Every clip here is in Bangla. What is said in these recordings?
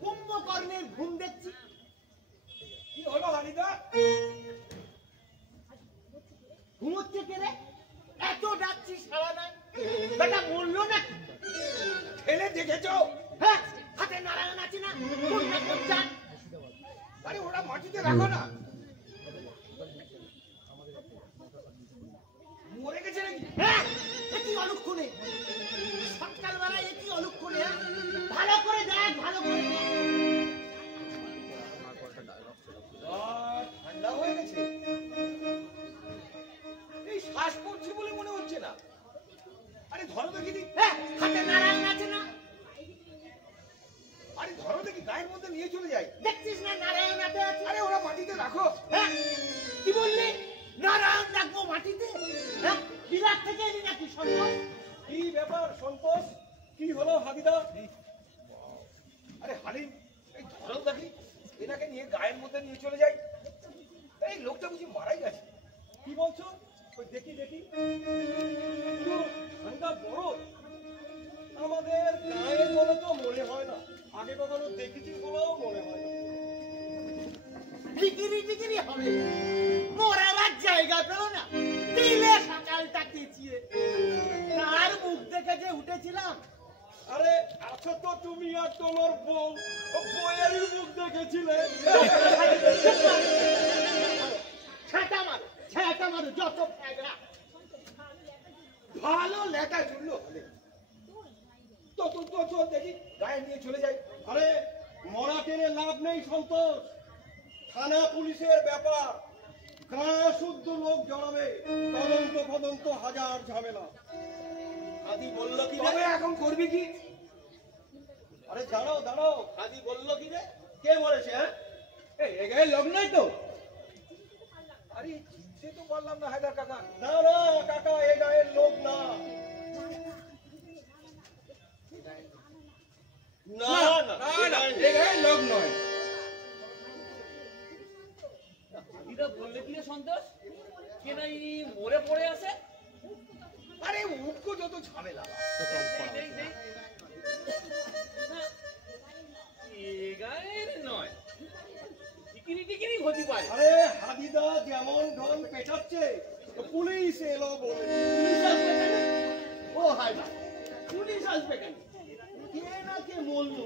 কুম্ভকর্ণের ঘুম দেখছি। কি হলো হানিদা? ঘুমোচ্ছে কে রে? এত ডাকছি সারা নাই, বেটা মরলো না? ছেলে দেখেছ? হ্যাঁ, হাতে নারায়ণ আছে না? আরে ওরা মাটিতে রাখো না। মরে গেছে নাকি? হ্যাঁ, একই অলক্ষণে সকালবেলা একই অলক্ষণে। ভালো করে দেখ, ভালো করে দেখ। ঠান্ডা হয়ে গেছে, এই শ্বাস করছি বলে মনে হচ্ছে না। আরে ধরো দেখি। হ্যাঁ, হাতে নারায়ণ আছে না? আরে ধরো দেখি, গায়ের মধ্যে নিয়ে চলে যাই। দেখছিস না নারায়ণ আছে? আরে ওরা মাটিতে রাখো। হ্যাঁ, কি বললি? নারায়ণ রাখবো মাটিতে? হ্যাঁ, বিরাট থেকে এলি নাকি সন্তোষ? কি ব্যাপার সন্তোষ, কি হলো হাদিদা? আরে হালিম, এই ধরো দেখি, এনাকে নিয়ে গায়ের মধ্যে নিয়ে চলে যাই। এই লোকটা বুঝি মারাই গেছে। কি বলছো? ওই দেখি দেখি। ঠান্ডা বড় আমাদের গায়ে বলে তো মনে হয় না, আগে কখনো দেখেছি বলেও মনে হয় না। টিকিরি টিকিরি হবে, মরার জায়গা পেল না, দিলে সকালটা কেচিয়ে। কার মুখ দেখে যে উঠেছিলাম। আরে আছো তো তুমি আর তোমার বউ, বউয়েরই মুখ দেখেছিলে। ছ্যাঁটা মারো, ছ্যাঁটা মারো, যত ফ্যাগড়া। ভালো লেখা চললো তো দেখি, গায়ে নিয়ে চলে যাই। আরে মরা টেনে লাভ নেই সন্তোষ, থানা পুলিশের ব্যাপার, গাঁ শুদ্ধ লোক জড়াবে, তদন্ত ফদন্ত হাজার ঝামেলা। আদি বললো কি রে? এখন করবি কি? আরে দাঁড়াও দাঁড়াও, আদি বললো কি রে? কে মরেছে? হ্যাঁ, এই গায়ে লোক নাই তো? আরে সে তো বললাম না হায়দার কাকা। না না কাকা, এ গায়ের লোক না। না না না, এ গায়ের লোক নয়। দিদা বললে কি রে সন্তোষ, কে নাই মরে পড়ে আছে? আরে উটকো যত ঝামেলা। গায়ের নয়, টিকিরি টিকিরি হতে পারে। আরে হাদিদা যেমন ঢং পেটাচ্ছে, পুলিশ এলো বলে। পুলিশ আসবে কেন? ও হায়দা, পুলিশ আসবে কেন? কে না কে বললো?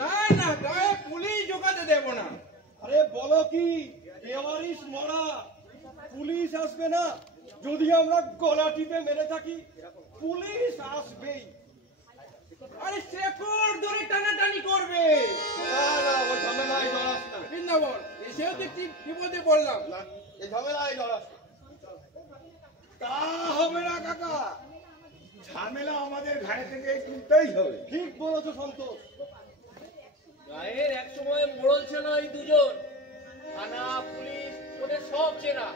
না না, গায়ে পুলিশ ঢোকাতে দেব না। আরে বলো কি, বেওয়ারিশ মরা, পুলিশ আসবে না? যদি আমরা গলা টিপে মেরে থাকি, পুলিশ আসবেই। আরে শেকড় ধরে টানাটানি করবে। না না, ওই ঝামেলায় জড়াস না। বৃন্দাবন এসেও দেখছি বিপদে পড়লাম। এই ঝামেলায় জড়াস তা হবে না কাকা, ঝামেলা আমাদের ঘাড়ে থেকে তুলতেই হবে। ঠিক বলেছো সন্তোষ। গায়ের এক সময় মোড়ল ছিল এই দুজন, থানা পুলিশ ওদের সব চেনা।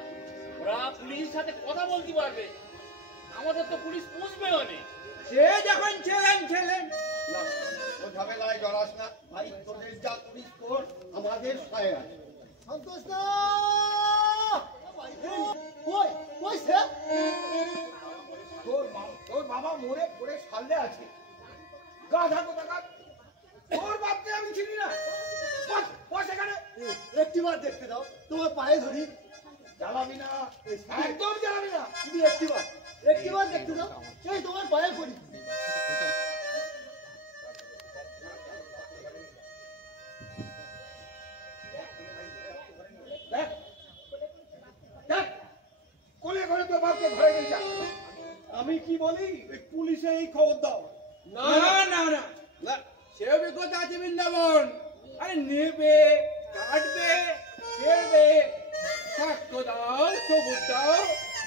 ওরা পুলিশের সাথে কথা বলতে পারবে, আমাদের তো পুলিশ পুষবে অনেক। সে যখন ছেলেন না, ও ঝামেলায় জড়াস না ভাই, তোদের যা পুলিশ কর আমাদের সায় আছে। সন্তোষ না, কই সে? তোর বাবা মরে পড়ে সামনে আছে। গাধা কোথাকার, তোর বাপকে আমি চিনি না। বস এখানে, একটিবার দেখতে দাও, তোমার পায়ে ধরি। জ্বালাবি না, একদম জ্বালাবি না। তুমি একটিবার দেখতে দাও, সেই তোমার পায়ে পড়ি। আমি কি বলি, পুলিশে এই খবর দাও। না না না না, সে অভিজ্ঞতা আছে বৃন্দাবন। আরে নেবে, কাটবে, ছেড়বে, সাক্ষ্য দাও, সবুজ দাও,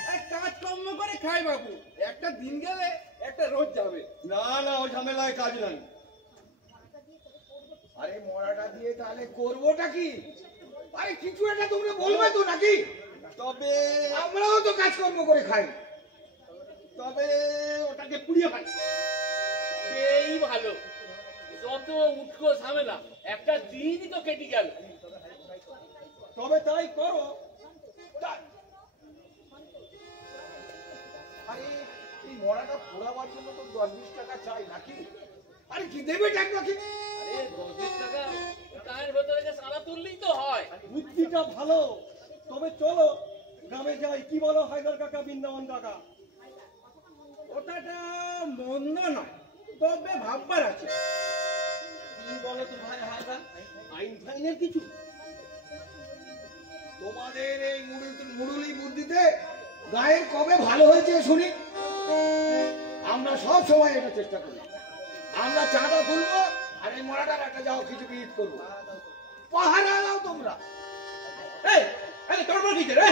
আর কাজকর্ম করে খাই বাবু। একটা দিন গেলে একটা রোজ যাবে। না না, ওই ঝামেলায় কাজ নাই। আরে মরাটা দিয়ে তাহলে করবোটা কি? আরে কিছু একটা তোমরা বলবে তো নাকি? তবে আমরাও তো কাজকর্ম করে খাই, তবে ওটাকে পুড়িয়ে খাই। সেই ভালো, যত উঠকো ঝামেলা একটা দিনই তো কেটে গেল। তবে তাই করো। মরাটা পোড়াবার জন্য তো 10-20 টাকা চাই নাকি? আরে কি দেবে টাকা নাকি? আরে 10-20 টাকা গায়ের ভেতরে যে সারা তুললেই তো হয়। বুদ্ধিটা ভালো, তবে চলো গ্রামে যাই। কি বলো হায়দার কাকা, বৃন্দাবন কাকা? কথাটা মন্দ নয়, তবে ভাববার আছে। কি বলো তো ভাই হায়দার, আইন ফাইনের কিছু? তোমাদের এই মুরুলি বুদ্ধিতে গায়ের কবে ভালো হয়েছে শুনি? আমরা সব সময় এটা চেষ্টা করি। আমরা চাঁদা খুলবো আর এই মরাটার একটা যাও কিছু বিহিত করবো। পাহারা দাও তোমরা। এই আরে তোর বল কি রে?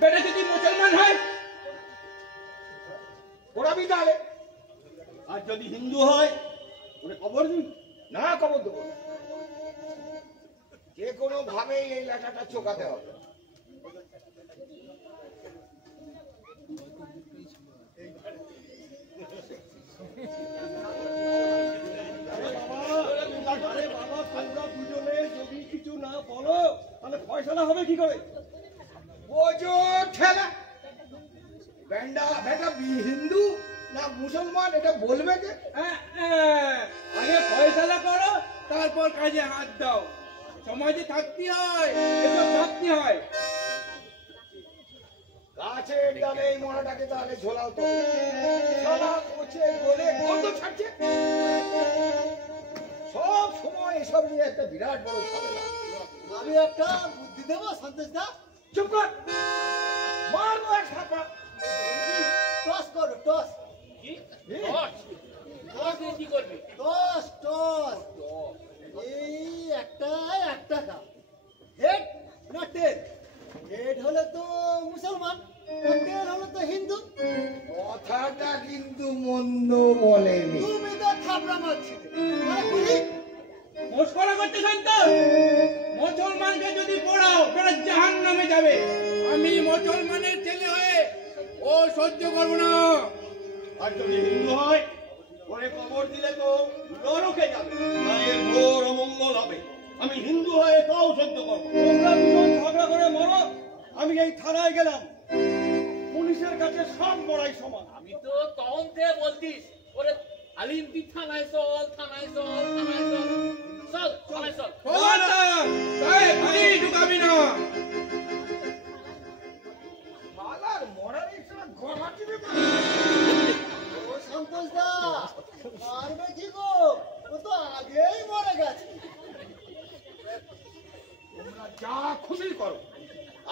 বেটা যদি মুসলমান হয় ওরা বিদালে, আর যদি হিন্দু হয় ওরে কবর দিন না, কবর দেবো না। যে কোনো ভাবে এই লেখাটা চোকাতে হবে। আরে বাবা, তোমরা দুজনে যদি কিছু না বলো তাহলে ফয়সালা হবে কি করে? বোঝো ঠেলা বেন্ডা বেটা হিন্দু না মুসলমান এটা বলবে কে? আগে ফয়সালা করো, তারপর কাজে হাত দাও। সমাজে থাকতে হয়, এসব ভাবতে হয়। গাছের ডালে এই মরাটাকে তাহলে ঝোলাও তো। সাদা পচে গলে গন্ধ ছাড়ছে। সব সময় এসব নিয়ে একটা বিরাট বড় ঝামেলা। আমি একটা বুদ্ধি দেবো সন্তোষ দা। চুপ কর, মারবো এক ছাপা। টস করো, টস কি? টস? টস দিয়ে কি করবি? Toss toss. এই একটা 1 টাকা। হেড না টেল? হেড হলে তো মুসলমান, আর টেল হলে তো হিন্দু। কথাটা কিন্তু মন্দ বলেনি। তুমি তো থাপড়া মারছিলে। মানে বলি মস্করা করতে সন্তোষ। মুসলমানকে যদি পড়াও বেটা জাহান্নামে যাবে। আমি মুসলমানের ছেলে হয়ে ও সহ্য করব না। আর যদি হিন্দু হয় ওরে কবর দিলে তো নরকে যাবে, গায়ের ঘোর অমঙ্গল হবে। আমি হিন্দু হয়ে তাও সহ্য করবো। তোমরা দুজন ঝগড়া করে মরো, আমি এই থানায় গেলাম। পুলিশের কাছে সব মরাই সমান। আমি তো তখন থেকে বলতিস ওরে আলিম তুই থানায় চল, থানায় চল, থানায় চল। চল, থানায় চল। তাই পুলিশ ঢুকাবি না। শালার মরার ইচ্ছা গলা টিপে ও সন্তোষ দা মারবে কি গো? ও তো আগেই মরে গেছে। তোমরা যা খুশি করো,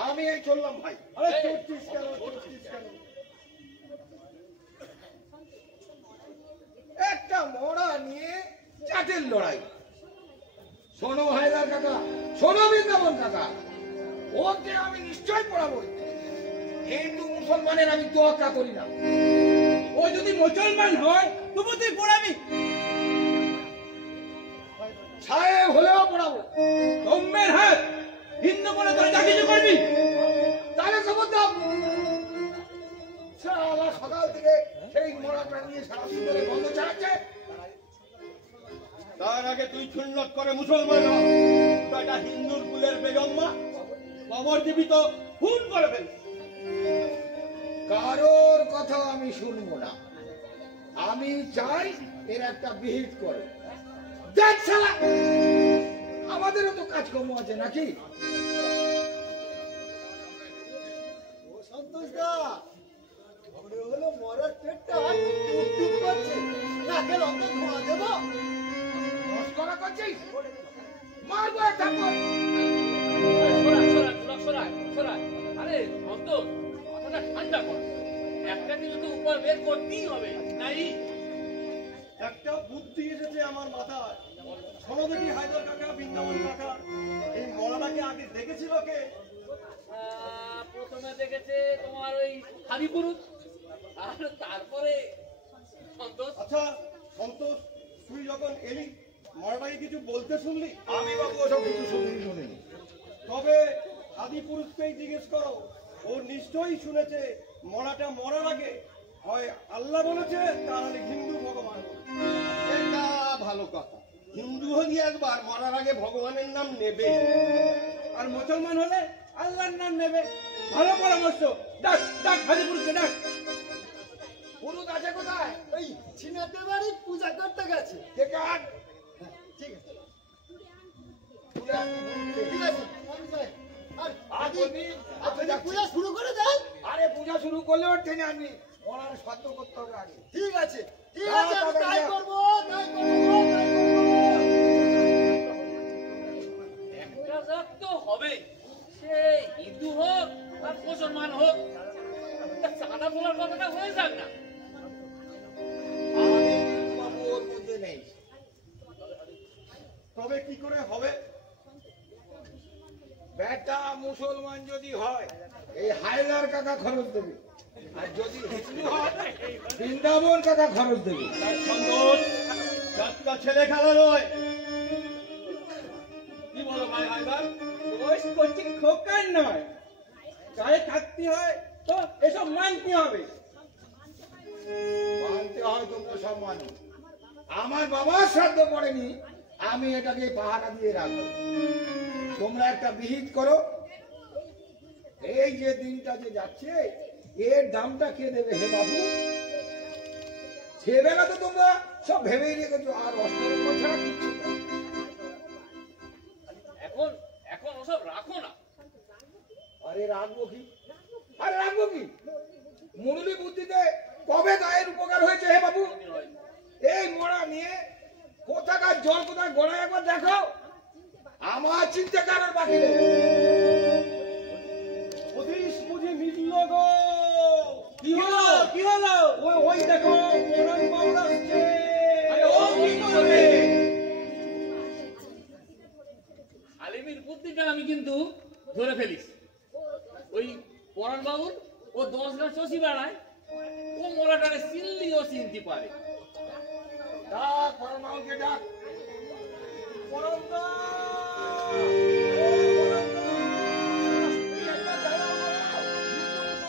আমি এই চললাম ভাই। আরে চড়ছিস কেন, চড়ছিস কেন? একটা মরা নিয়ে চাটের লড়াই। শোনো হায়দার কাকা, শোনো বৃন্দাবন কাকা, ওকে আমি নিশ্চয় পড়াবো। হিন্দু মুসলমানের আমি তোয়াক্কা করি না। ও যদি মুসলমান হয় তবু তুই পড়াবি। সাহেব হলেও পড়াবো। দম্মের হাত হিন্দু বলে তোরা যা কিছু করবি। তাহলে খবর দাও। সারা সকাল থেকে সেই মরাটা নিয়ে সারা সুন্দরে গন্ধ ছাড়াচ্ছে। তার আগে তুই সুন্নত করে মুসলমান হ। এটা হিন্দুর কুলের বেগম্মা, কবর দিবি তো খুন করে ফেল। কারোর কথা আমি শুনবো না। আমি চাই এর একটা বিহিত করে। দেখ শালা, আমাদেরও তো কাজকর্ম আছে নাকি? ও সন্তোষ দা মনে হলো মরার পেটটা টুকটুক করছে। নাকের অঙ্গে ধোঁয়া দেবো। মস্করা করছিস? মারবো একটা থাপ্পড়। সরা। আরে অন্তর, মাথাটা ঠান্ডা কর। একটা কিছু তো উপায় বের করতেই হবে, নাই? একটা বুদ্ধি এসেছে আমার মাথায়। শোনো দেখি হায়দার কাকা, বৃন্দাবন কাকা, এই মরাটাকে আগে দেখেছিল কে? প্রথমে দেখেছে তোমার ওই হারিপুরুষ, আর তারপরে সন্তোষ। আচ্ছা সন্তোষ, তুই যখন এলি মরাটাকে কিছু বলতে শুনলি? আমি বাবু ওসব কিছু শুনিনি। তবে আদি পুরুষকেই জিজ্ঞেস করো, ও নিশ্চয়ই শুনেছে মরাটা মরার আগে হয় আল্লাহ বলেছে, তাহলে হিন্দু ভগবান বলেছে। এটা ভালো কথা। হিন্দু হলে একবার মরার আগে ভগবানের নাম নেবে, আর মুসলমান হলে আল্লাহর নাম নেবে। ভালো পরামর্শ। ডাক ডাক হাজিপুরকে ডাক। পুরুষ আছে তো গেছে। দেখে আন। হ্যাঁ, ঠিক আছে তুলে আনবি বলতে। ঠিক আছে আমি যাই। আর আর বলবি, আপনি যাচ্ছি। পূজা শুরু করে দেন। আরে পূজা শুরু করলে ওর টেনে আনবি, ওনার সাধ্য করতে হবে আগে। ঠিক আছে ঠিক যা, আছে আমি তবে তাই যা। করবো তাই করবো তাই করবো। একটা জাত তো হবে, সে হিন্দু হোক আর মুসলমান হোক, তা চাঁদা তোলার কথাটা হয়ে যাক না। আমি বাবু ওর মধ্যে নেই। তবে কি করে হবে? বেটা মুসলমান যদি হয় এই হায়দার কাকা খরচ দেবে, আর যদি হিন্দু হয় বৃন্দাবন কাকা খরচ দেবে। তার সন্দেহ যাত্রা ছেলে খেলা নয়। কি বলো ভাই হায়দার? ওই করছি খোকার নয়, গায়ে থাকতে হয় তো এসব মানতে হবে। মানতে হয় তোমরা সব মানো। আমার বাবার শ্রাদ্ধ পড়েনি, আমি এটাকে পাহারা দিয়ে রাখবো। তোমরা একটা বিহিত করো, এই যে দিনটা যে যাচ্ছে এর দামটা কে দেবে হে বাবু? ছেবে না তো তোমরা সব ভেবেই রেখেছো, আর অষ্টরম্য ছাড়া কিছু না। এখন এখন ওসব রাখো না। আরে রাখবো কি? আরে রাখবো কি? মুরুলি বুদ্ধিতে কবে গায়ের উপকার হয়েছে হে বাবু? এই মোড়া নিয়ে কোথাকার জল কোথায় গোড়ায় একবার দেখো। আমার চিন্তা করার বাকি নেই। হদিস বুঝি মিলল গো। কি হলো কি হলো? ওই দেখো মোড়ান বাবু আসছে। আরে ও কি করবে? আলিমের বুদ্ধিটা আমি কিন্তু ধরে ফেলিস। ওই পরাণ বাবুর ও 10 গাছ চষি বেড়ায়, ও মোড়াটারে চিনলিও চিনতে পারে। ডাক পরমাকে ডাক। পরমদা! ও পরমদা! একটা দাঁড়াও বাবা।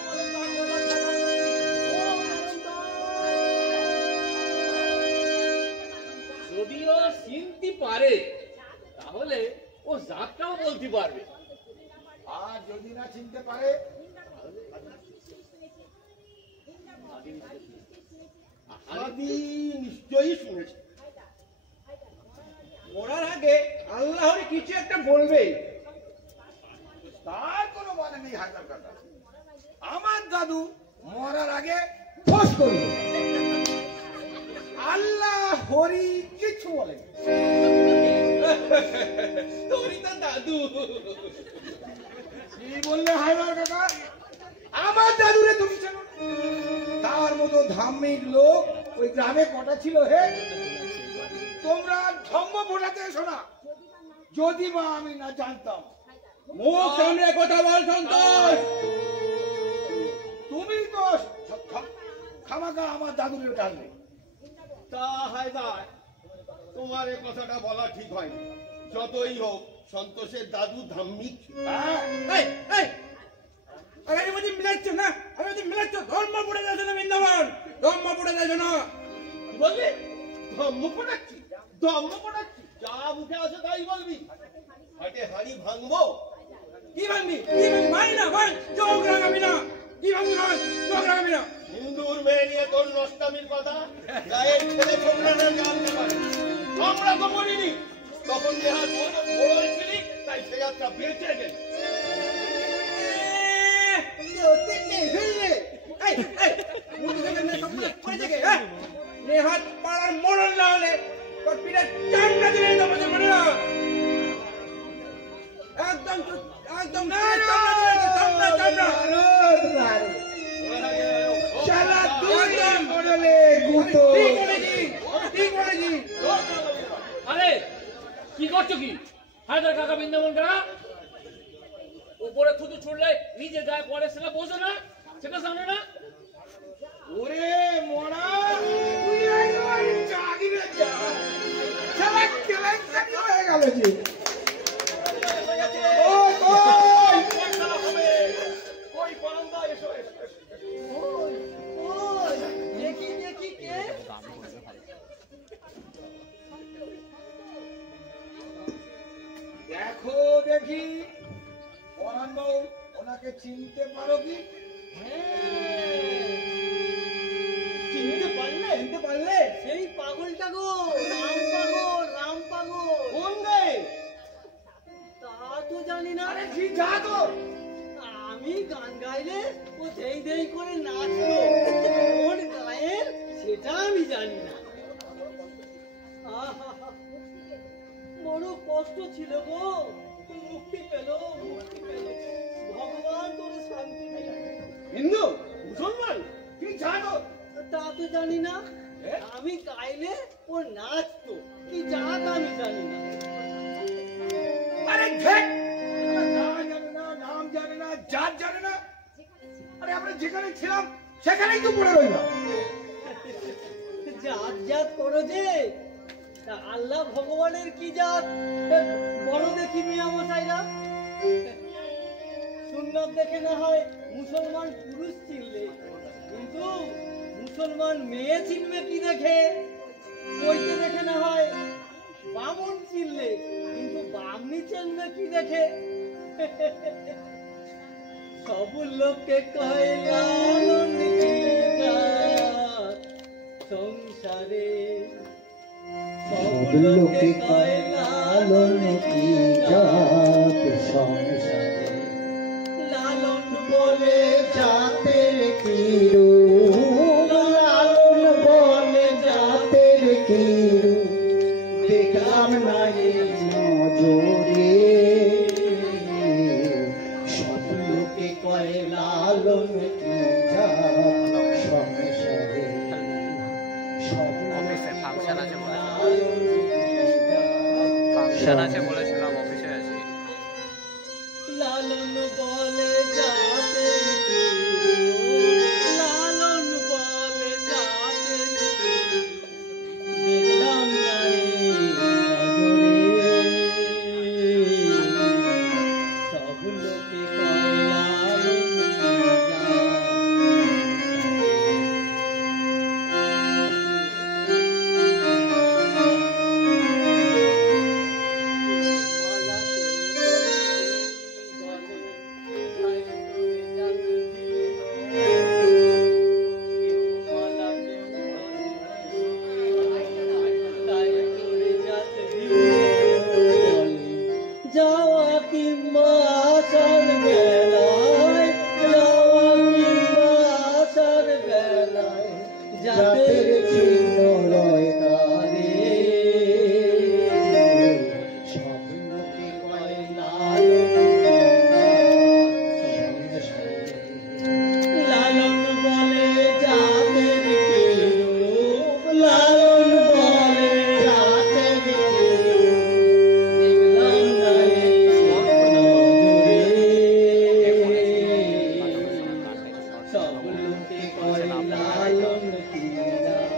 ভিতরে তোমার দাঁড়ানো থাকা। ও পরমদা! যদিও চিনতে পারে তাহলে ও জাতটাও বলতে পারবে। আর যদি না চিনতে পারে আমি নিশ্চয়ই শুনেছি। মরার আগে আল্লাহর কিছু একটা বলবে। তার কোনো মানে নেই হায়দার কাকা। আমার দাদু মরার আগে ফস করল, আল্লাহ হরি কিছু বলেন। তোরই তো দাদু। কি বললে হায়দার কাকা? আমার দাদুরে তুমি চেনো? তার মতো ধার্মিক লোক ওই গ্রামে কটা ছিল হে? তোমরা ধর্ম বোঝাতে এসো না, যদি বা আমি না জানতাম। মুখ সামনে কথা বল সন্তোষ। তুমি তো খামাকা আমার দাদুরে ডাললে। তা হায়দার, তোমার এ কথাটা বলা ঠিক হয়নি। যতই হোক সন্তোষের দাদু ধার্মিক ছিল। হ্যাঁ, এই এই আরে আমি বলছি মিলাচ্ছ না, আমি বলছি মিলাচ্ছ। ধর্ম পড়ে যাচ্ছে না বৃন্দাবন, ধর্ম পড়ে যাচ্ছে না। কি বললি? ধর্ম পড়াচ্ছি, ধর্ম পড়াচ্ছি। যা মুখে আসে তাই বলবি। হাটে হাড়ি ভাঙবো। কি ভাঙবি কি ভাঙবি? ভাই না ভাই, চোখ রাখাবি না। কি ভাঙবি ভাই? চোখ রাখাবি না। হিন্দুর মেয়ে নিয়ে তোর নষ্টামির কথা গায়ের ছেলে ছোকরা না জানতে পারে। আমরা তো মরিনি, তখন যে হাত বড় ছিলি তাই সে যাত্রা বেঁচে গেল। নেহাত পাড়ার মরণ না হলে তোর পিঠে চামড়া দিলে তোমাদের মনে না। একদম একদম চামড়া চামড়া। শালা তুই করলে গুতো। ঠিক বলেছি, ঠিক বলেছি। আরে কি করছো কি? হায়দার কাকা বৃন্দাবন কাকা উপরে থুতু ছুড়লে নিজের গায়ে পড়ে, সেটা বোঝো না? সেটা জানো না? ওরে মোড়া, তুই একবার জাগিরে যা। শালা কেলেঙ্কারি হয়ে গেল যে। ওই ওই ওই পরমদা এসো এসো এসো। ওই ওই দেখি দেখি কে? দেখো দেখি পরাণ বাবু, ওনাকে চিনতে পারো কি? চিনতে পারলে? চিনতে পারলে? সেই পাগলটা গো, গাইলে ও যেই যেই করে নাচলো, ওর গায়ের সেটা আমি জানি না। আহা, বড় কষ্ট ছিল গো, মুক্তি পেল, মুক্তি পেল। ভগবান তোরে শান্তি দিল। হিন্দু মুসলমান কি জানো? তা তো জানি না, আমি গাইলে ও নাচতো, কি জাত আমি জানি না। আরে ঘেট! জানে না, নাম জানে না, জাত জানে না। আরে আমরা যেখানে ছিলাম সেখানেই তো পড়ে রইলাম। জাত জাত করো যে, তা আল্লাহ ভগবানের কি জাত বড় দেখি মিয়া মশাইরা। সুন্নত দেখে না হয় মুসলমান পুরুষ চিনলে, কিন্তু মুসলমান মেয়ে চিনবে কি দেখে? বইতে দেখে না হয় বামন চিনলে, কিন্তু বামনি চিনবে কি দেখে? সব লোককে কয় লালন কি জাত সংসারে, সব লোকে কয় লালন কি জাত সংসারে, লালন বলে জাতের কি রূপ, লালন বলে জাতের কি রূপ, দেখলাম না এই নজরে। সব লোকে কয় লালন কি জাত সংসারে, সব অফিসে ফাংশন আছে বলে লালন কি জাত ফাংশন আছে বলেছিলাম, অফিসে আছি। লালন বলে জাতের কি রূপ, লালন বলে জাতের কি রূপ, দেখলাম না এই নজরে। সব লোকে কয় লালন কি জাত যাওয়া কিংবা আসার বেলায়, যাওয়া কিংবা আসার বেলায় জাতের যাদের চিহ্ন রয় তারে। সব লোকে কয় লালন সংসারে, লালন বলে জাতের কি রূপ, লালন বলে জাতের কি দেখলাম না এই নজরে। সব লোকে কয় লালন কি জাত,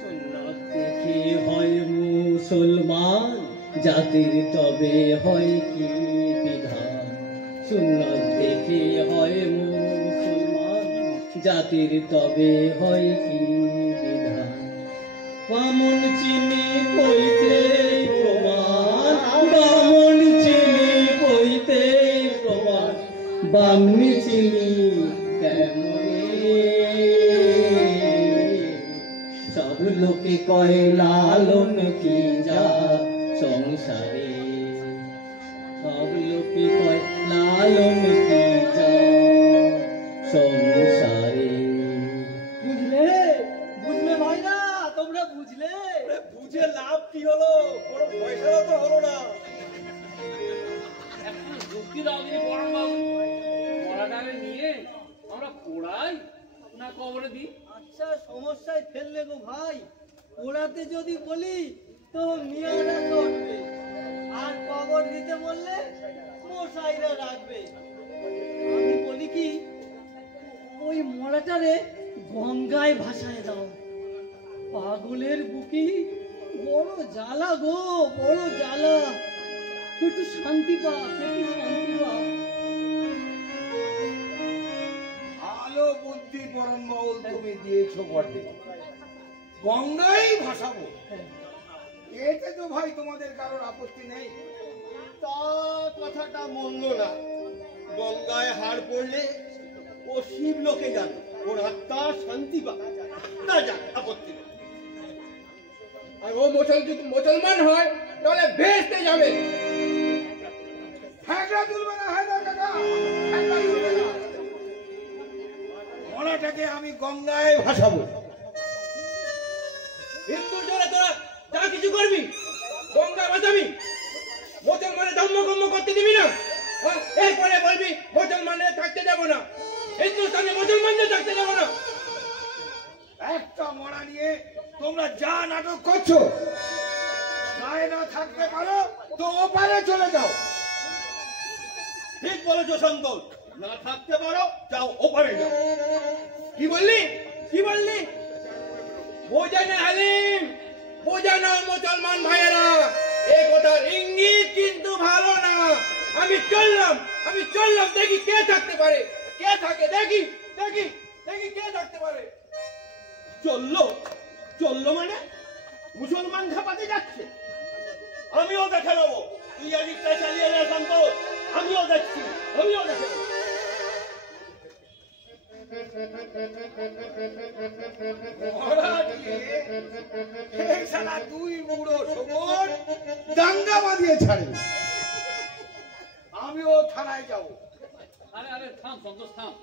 সুন্নত দেখে হয় মুসলমান, জাতির তবে হয় কি বিধান। সুন্নত দেখে হয় মুসলমান, জাতির তবে হয় কি বিধান। বামন চিনি কইতে প্রমাণ, বামন চিনি কইতে প্রমাণ, বামনি চিনি কেমনে? সব লোকে কয় লালন কি জাত সংসারে, সব লোকে কয় লালন কি জাত সংসারে। বুঝলে বুঝলে ভাইরা, তোমরা বুঝলে? আরে বুঝে লাভ কি হলো? কোনো পয়সাও তো হলো না। একটু যুক্তি দাও দিদি বড় বাবু, পড়াটাকে নিয়ে আমরা পড়াই না কবরে দিই? আচ্ছা, সমস্যায় ফেললে গো ভাই। ওড়াতে যদি বলি তো মিয়ারা করবে, আর কবর দিতে বললে মশাইরা রাখবে। আমি বলি কি, ওই মরাটারে গঙ্গায় ভাসায় দাও। পাগলের বুকি বড় জ্বালা গো, বড় জ্বালা। একটু শান্তি পা, একটু শান্তি পা। ভালো বুদ্ধি পরম মহল তুমি দিয়েছো বটে, গঙ্গাই ভাসাবো, এতে তো ভাই তোমাদের কারোর আপত্তি নেই। তা কথাটা মন্দ না। গঙ্গায় হাড় পড়লে ও শিব লোকে যাবে, ওর আত্মা শান্তি পাবে, না যাক, আপত্তি নেই। আর ও মুসলমান হয় তাহলে ভেস্তে যাবে। হ্যাঁকড়া তুলবে না, হায়দার কাকা, হ্যাঁকড়া তুলবে না। মরাটাকে আমি গঙ্গায় ভাসাবো। হিন্দুর জন্য তোরা যা কিছু করবি, গঙ্গা বাঁচাবি, মুসলমানের ধর্মকর্ম করতে দিবি না। এরপরে বলবি মুসলমানের থাকতে দেবো না, হিন্দুস্তানে মুসলমানদের থাকতে দেবো না। একটা মরা নিয়ে তোমরা যা নাটক করছো, গায়ে না থাকতে পারো তো ওপারে চলে যাও। ঠিক বলেছো সন্তোষ, না থাকতে পারো যাও, ওপারে যাও। কি বললি, কি বললি? বোঝা না হালিম, বোঝা না মুসলমান ভাইয়েরা, এই কথার ইঙ্গিত কিন্তু ভালো না। আমি চললাম, দেখি কে থাকতে পারে, কে থাকে, দেখি কে থাকতে পারে। চললো মানে মুসলমান ঝাপাতে যাচ্ছে। আমিও দেখে নেবো, তুই এদিকটা চালিয়ে নে সন্তোষ, আমিও দেখছি, আমিও দেখে নেবো। মরা দিয়ে এই শালা দুই বুড়ো শোভন দাঙ্গা বাঁধিয়ে ছাড়বে। আমিও থানায় যাবো। আরে আরে থাম সন্তোষ, থাম।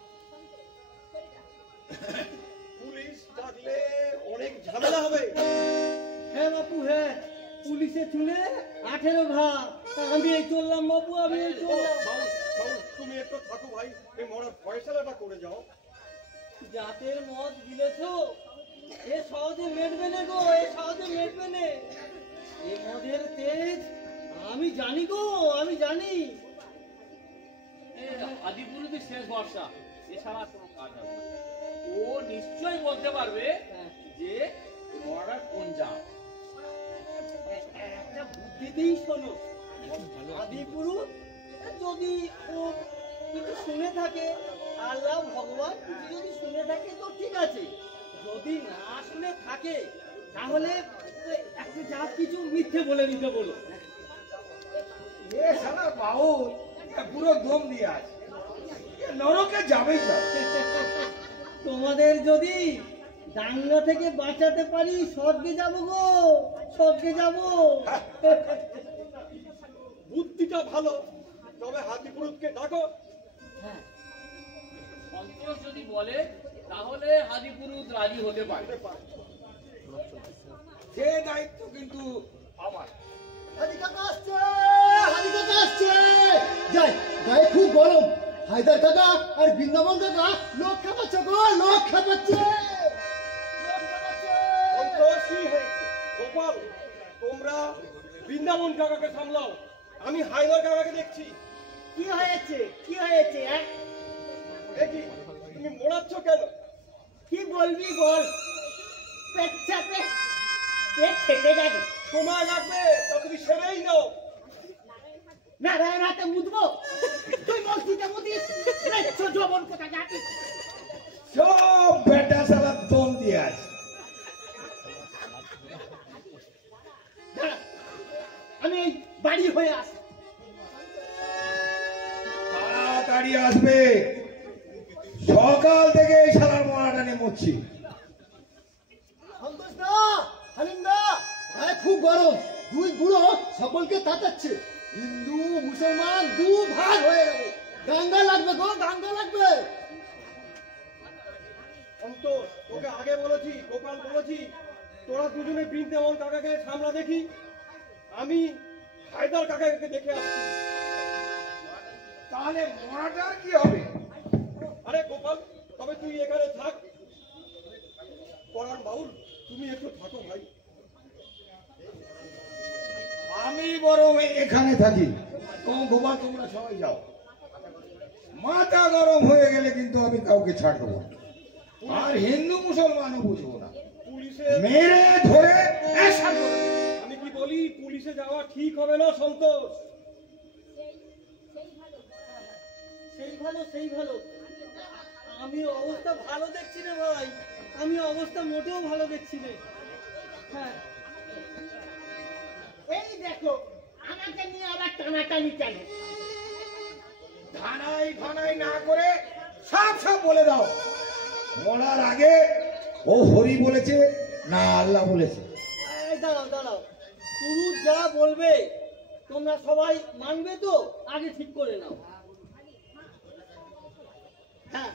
পুলিশ ডাকলে অনেক ঝামেলা হবে। হ্যাঁ বাপু, হ্যাঁ, পুলিশে শুনে 18 ঘা। আমি এই চললাম বাপু, আমি এই চললাম। বাবু, তুমি একটু থাকো ভাই, এই মরার ফয়সালাটা করে যাও। জাতের মদ গিলেছো, এ সহজে মেটবে না গো, এ সহজে মেটবে না। এ মদের তেজ আমি জানি গো, আমি জানি। আদিপুরুষের শেষ ভরসা, এছাড়া কোনো কাজ হবে না। ও নিশ্চয়ই বলতে পারবে যে মরার কোন জাত। একটা বুদ্ধিতেই শোনো, আদিপুরুষ যদি ও কিছু শুনে থাকে, আল্লাহ ভগবান কিছু যদি শুনে থাকে তো ঠিক আছে, যদি না শুনে থাকে তাহলে একটা যা কিছু মিথ্যে বলে দিতে বলো। এ শালা বাউল পুরো দম দিয়ে আছে, এ নরকে যাবেই যাবে। তোমাদের যদি দাঙ্গা থেকে বাঁচাতে পারি স্বর্গে যাব গো, স্বর্গে যাব। বুদ্ধিটা ভালো, তবে হাতিপুরুষকে ডাকো। সন্তোষ যদি বলে তাহলে হাদিপুরুষ রাজি হতে পারে। সে দায়িত্ব কিন্তু আমার। হাদি কাকা আসছে, যাই, গায়ে খুব গরম। হায়দার কাকা আর বৃন্দাবন কাকা লোক খাপাচ্ছে গো, লোক খাপাচ্ছে। সন্তোষই হয়েছে। গোপাল, তোমরা বৃন্দাবন কাকাকে সামলাও, আমি হায়দার কাকাকে দেখছি। কি হয়েছে, কি হয়েছে? দেখি তুমি মোড়াচ্ছ কেন? কি বলবি বল, পেট চাপে পেট ফেটে যাবে। সময় লাগবে, তা তুমি সেরেই নাও। নারায়ণ হাতে মুদবো, তুই মসজিদে মুদিস, জবন কোথা যাবি? সব বেটা শালা দম দিয়ে আছে। দাঁড়া, আমি এই বাড়ি হয়ে আসি। তাড়াতাড়ি আসবে, সকাল থেকে এই শালার মরাটা নিয়ে মরছি। সন্তোষ দা, হালিম দা, গায়ে খুব গরম। দুই বুড়ো সকলকে তাতাচ্ছে। হিন্দু মুসলমান দু ভাগ হয়ে গেল। দাঙ্গা লাগবে গো, দাঙ্গা লাগবে। সন্তোষ, তোকে আগে বলেছি, গোপাল বলেছি, তোরা দুজনে বৃন্দাবন কাকাকে সামলা দেখি, আমি হায়দার কাকাকে দেখে আসছি। তাহলে মরাটার কি হবে? আরে গোপাল, তবে তুই এখানে থাক। পরাণ বাউল, তুমি একটু থাকো ভাই। আমি বরং এখানে থাকি। গোপাল, তোমরা সবাই যাও। মাথা গরম হয়ে গেলে কিন্তু আমি কাউকে ছাড়বো না, আর হিন্দু মুসলমানও বুঝবো না। পুলিশে মেরে ধরে এসা করে দেবো। আমি কি বলি, পুলিশে যাওয়া ঠিক হবে না সন্তোষ। সেই ভালো, সেই ভালো। আমি অবস্থা ভালো দেখছি না ভাই, আমি অবস্থা মোটেও ভালো দেখছি না। হ্যাঁ, এই দেখো আমাকে নিয়ে আবার টানাটানি কেন? ধানাই ফানাই না করে সব সব বলে দাও। মরার আগে ও হরি বলেছে না আল্লাহ বলেছে? এই দাঁড়াও দাঁড়াও, পুরুষ যা বলবে তোমরা সবাই মানবে তো? আগে ঠিক করে নাও। হ্যাঁ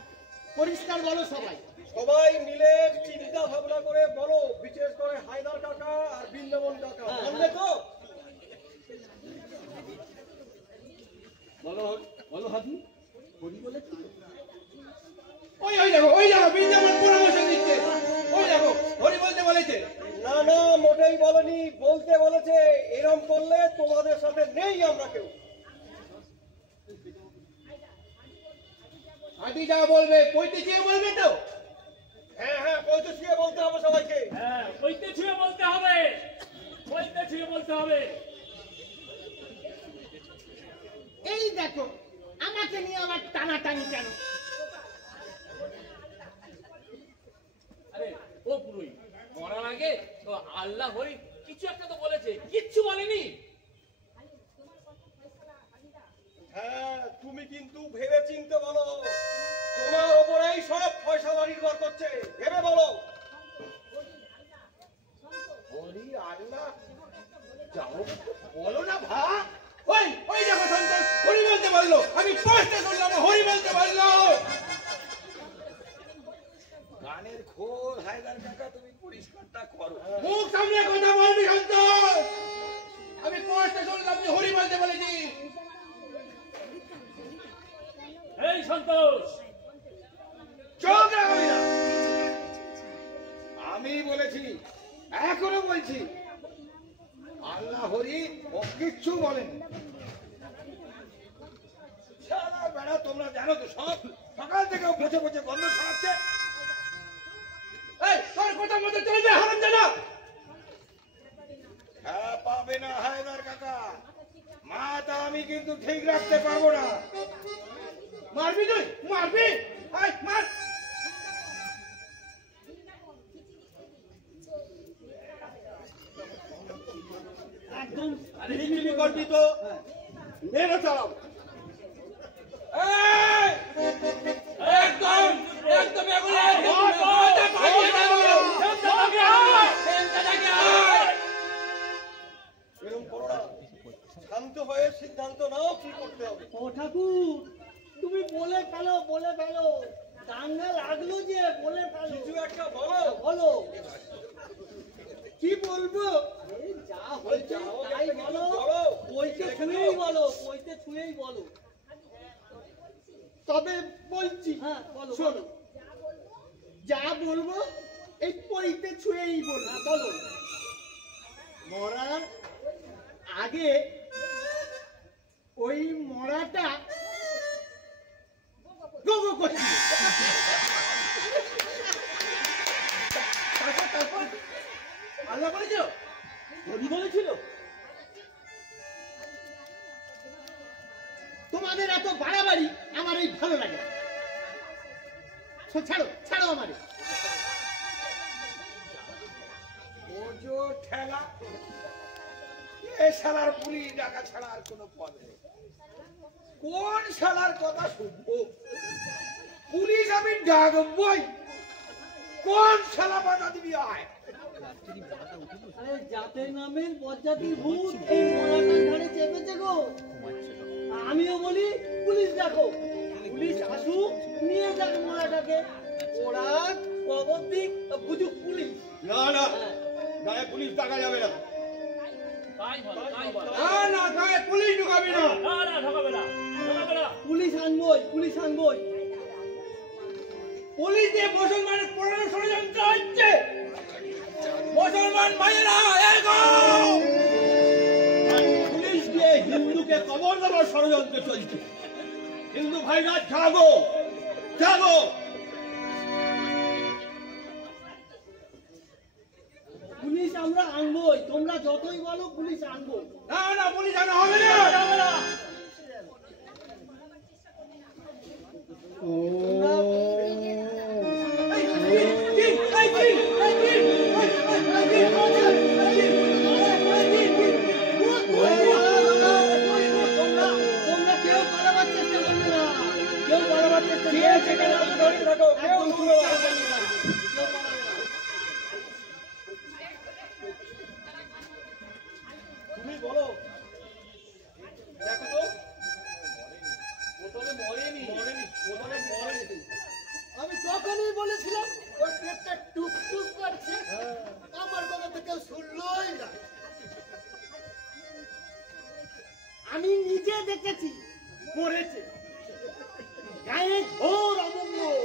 পরিষ্কার বলো সবাই। সবাই মিলে চিন্তা ভাবনা করে বলো, বিশেষ করে হায়দার কাকা আর বৃন্দাবন কাকা, মানবে তো? বলো বলো হাজি, হরি বলেছে? ওই দেখো বৃন্দাবন পরামর্শ দিচ্ছে। ওই দেখো হরি বলতে বলেছে। না না, মোটেই বলেনি, বলতে বলেছে। এরম করলে তোমাদের সাথে নেই আমরা কেউ। হাতি যা বলবে পৈতে চেয়ে বলবে তো? হ্যাঁ হ্যাঁ, বলতে শুয়ে বলতে হবে সবাইকে। হ্যাঁ, বইতে ছুঁয়ে বলতে হবে, বইতে ছুঁয়ে বলতে হবে। এই দেখো আমাকে নিয়ে আবার টানাটানি কেন? আরে ও পুরোই মরার আগে তো আল্লাহ হরি কিছু একটা তো বলেছে, কিচ্ছু বলেনি। হ্যাঁ, তুমি কিন্তু ভেবে চিনতে বলো, তোমার ওপরেই সব ফয়সালা নির্ভর করছে, ভেবে বলো। হরি আল্লাহ যাও, বলো না ভা। ওই দেখো সন্তোষ হরি বলতে বললো। আমি পোস্টে শুনলাম হরি বলতে বললো। গানের খোল হায়দার কাকা, তুমি পরিষ্কারটা করো। মুখ সামনে কথা বলবি সন্তোষ। আমি পোস্টে শুনলাম যে হরি বলতে বলেছি। এই সন্তোষ, চোখ রাখবি না। আমি বলেছি, এখনো বলছি, আল্লাহ হরি ও কিচ্ছু বলেনি। সারা বেড়া তোমরা জানো তো, সব সকাল থেকে বসে বসে গন্ধ ছড়াচ্ছে। এই তোর কথা মতো চলবে হারামজাদা। হ্যাঁ, পাবে না হায়দার কাকা, মাথা আমি কিন্তু ঠিক রাখতে পারবো না। মারবি তুই? মারবি? এই মার। একদম বিক্রি করবি তো মেরে চালাও। এই একদম একদম এগুলো মাথা ফাটিয়ে দেবো। এরকম করো না, শান্ত হয়ে সিদ্ধান্ত নাও কি করতে হবে। ও ঠাকুর, তুমি বলে ফেলো, বলে ফেলো। দাঙ্গা লাগলো যে, বলে ফেলো। কিছু একটা বলো। বলো কি বলবো? এই যা হয়েছে তাই বলো, কইতে ছুঁয়েই বলো, কইতে ছুঁয়েই বলো। তবে বলছি, হ্যাঁ বলো শোনো, বলো। যা বলবো এই পইতে ছুঁয়েই বলবো। হ্যাঁ বলো। মরার আগে ওই মরাটা গোগো করছিল। তারপর আল্লাহ বলেছিল? হরি বলেছিল? তোমাদের এত বাড়াবাড়ি আমার এই ভালো লাগে না। ছাড়ো ছাড়ো আমারে। ওজো ঠেলা, এ শালার পুলিশ ডাকা ছাড়া আর কোনো পথ নেই। কোন শালার কথা শুনবো? পুলিশ আমি ডাকবই, কোন শালা বাধা দিবি? আয় আরে জাতের নামের বজ্জাতির ভূত এই মরাটার ঘরে চেপেছে গো। আমিও বলি পুলিশ ডাকো, পুলিশ আসুক, নিয়ে যাক মরাটাকে। ওরা কবর দিক, বুঝুক পুলিশ। না না, গায়ে পুলিশ ডাকা যাবে না। তাই বল, তাই বল। না গায়ে পুলিশ ঢুকাবি না। না না, ঢোকাবে না, ঢোকাবে না। পুলিশ আনবই, পুলিশ আনবই। পুলিশ দিয়ে মুসলমানের পুরানো ষড়যন্ত্র হচ্ছে। মুসলমান ভাইয়েরা এগো! পুলিশ দিয়ে হিন্দুকে কবর দেওয়ার ষড়যন্ত্র চলছে। হিন্দু ভাইরা জাগো, জাগো। পুলিশ আমরা আনবই, তোমরা যতই বলো পুলিশ আনবো। না না পুলিশ আনা হবে না। ঢোকাবে না। তোমরা দেখেছি মরেছে। গায়ে ঘোর অমঙ্গল,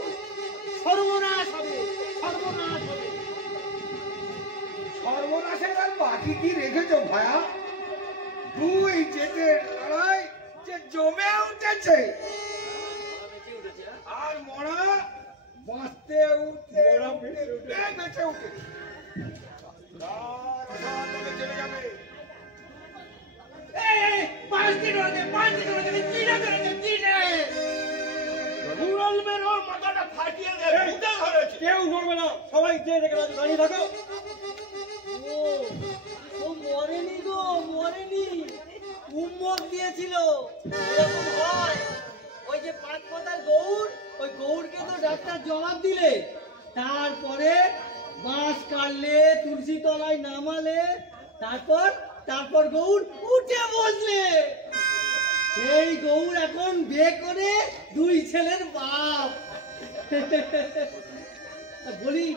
সর্বনাশ হবে, সর্বনাশ হবে। সর্বনাশের আর বাকি কি রেখেছো ভায়া? দুই যেতে লড়াই যে জমে উঠেছে, আর মরা বাঁচতে উঠতে বেঁচে উঠে চলে যাবে। মাথাটা ফাটিয়ে দেয়, ফুটে ধরেছে। কেউ করবে না, সবাই যে দেখে দাঁড়িয়ে থাকো। ও মরেনি গো, মরেনি, উম্মত দিয়েছিল। এরকম হয়, ওই যে 5 পাতার গৌর, ওই গৌরকে তো ডাক্তার জবাব দিলে, তারপরে বাঁশ কাটলে, তুলসী তলায় নামালে, তারপর গৌর উঠে বসলে। সেই গৌর এখন বিয়ে করে 2 ছেলের বাপ। বলি,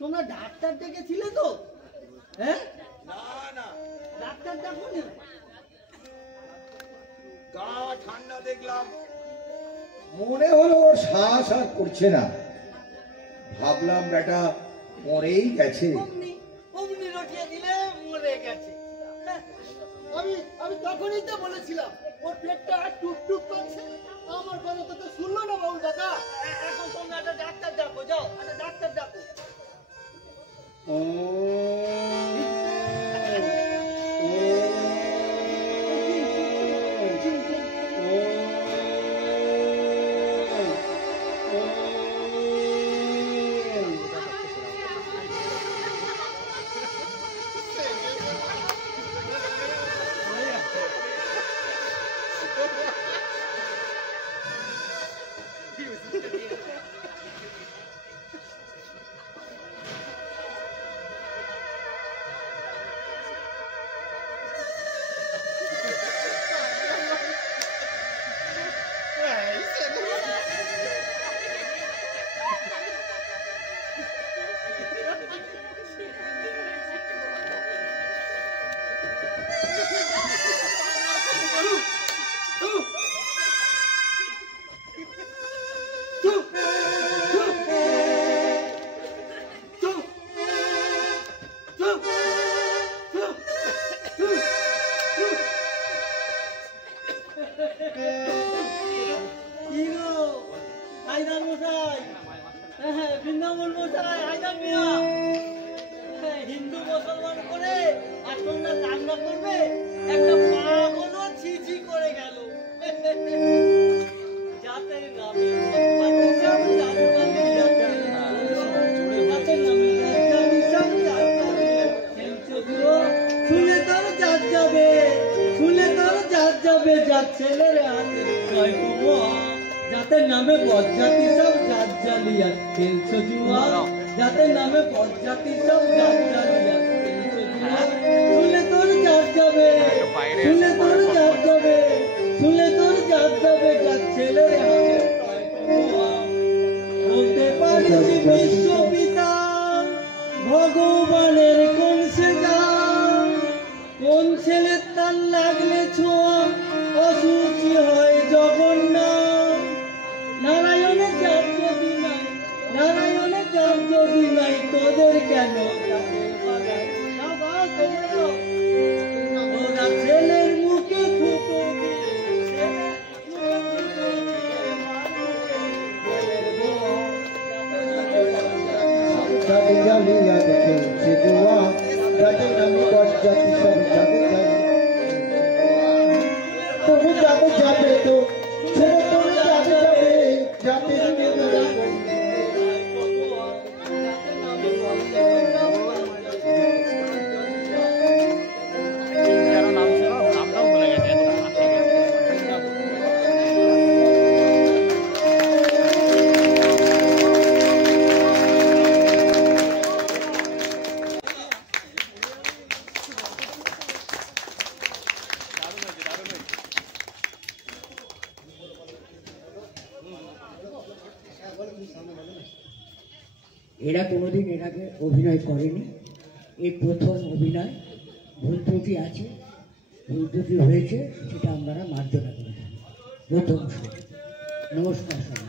তোমরা ডাক্তার ডেকেছিলে তো? হ্যাঁ, না না, ডাক্তার ডাকুনি? গা ঠান্ডা দেখলাম, মনে হলো ওর শ্বাস আর করছে না, ভাবলাম বেটা মরেই গেছে। অমনি রটিয়ে দিলে মরে গেছে। আমি তখনই তো বলেছিলাম ওর পেটটা টুকটুক করছে। আমার কথা তো শুনলো না বাবু দাদা। এখন তোমরা একটা ডাক্তার ডাকো, যাও একটা ডাক্তার ডাকো। বৃন্দাবন মশাই, হায়দার মিয়া, হিন্দু মুসলমান করে আর তোমরা কান্না করবে? একটা পাগলও ছিছি করে গেল। জাতের নামে শুনে তোর জাত যাবে, শুনে তোর জাত যাবে, জাত ছেলের হাতে জয় কুমা। জাতের নামে বজ্জাতি সব জাত জ্বালিয়া খেলছো জুয়া, জাতের নামে বজ্জাতি সব জাত জ্বালিয়া খেলছো জুয়া। শুনে তোর জাত যাবে, শুনে তোর জাত যাবে, শুনে তোর জাত যাবে, জাত ছেলের হাতে জয় কুমা। বলতে পারিস বিশ্বপিতা ভগবানের কোন সে গান, কোন ছেলের তার লাগলে ছোঁয়া অসুচি হয় জগন্নাথ। নারায়ণের জাত যদি নাই, নারায়ণের জাত যদি নাই, তোদের কেন ওরা ছেলের মুখে থুতো দিয়ে, জ্বালিয়া দেখে সে গোয়া, জাতের নামে বজ্জাতি সব জাতে যাবে। তবু যাবে যাবে তো ছেলে তোর যাবে যাবে, যাতে এরা কোনোদিন এর আগে অভিনয় করেনি, এই প্রথম অভিনয়। ভুল ত্রুটি আছে, এই দুটি হয়েছে সেটা আপনারা মার্জনা করে দেন। প্রথম সুর। নমস্কার সবাই।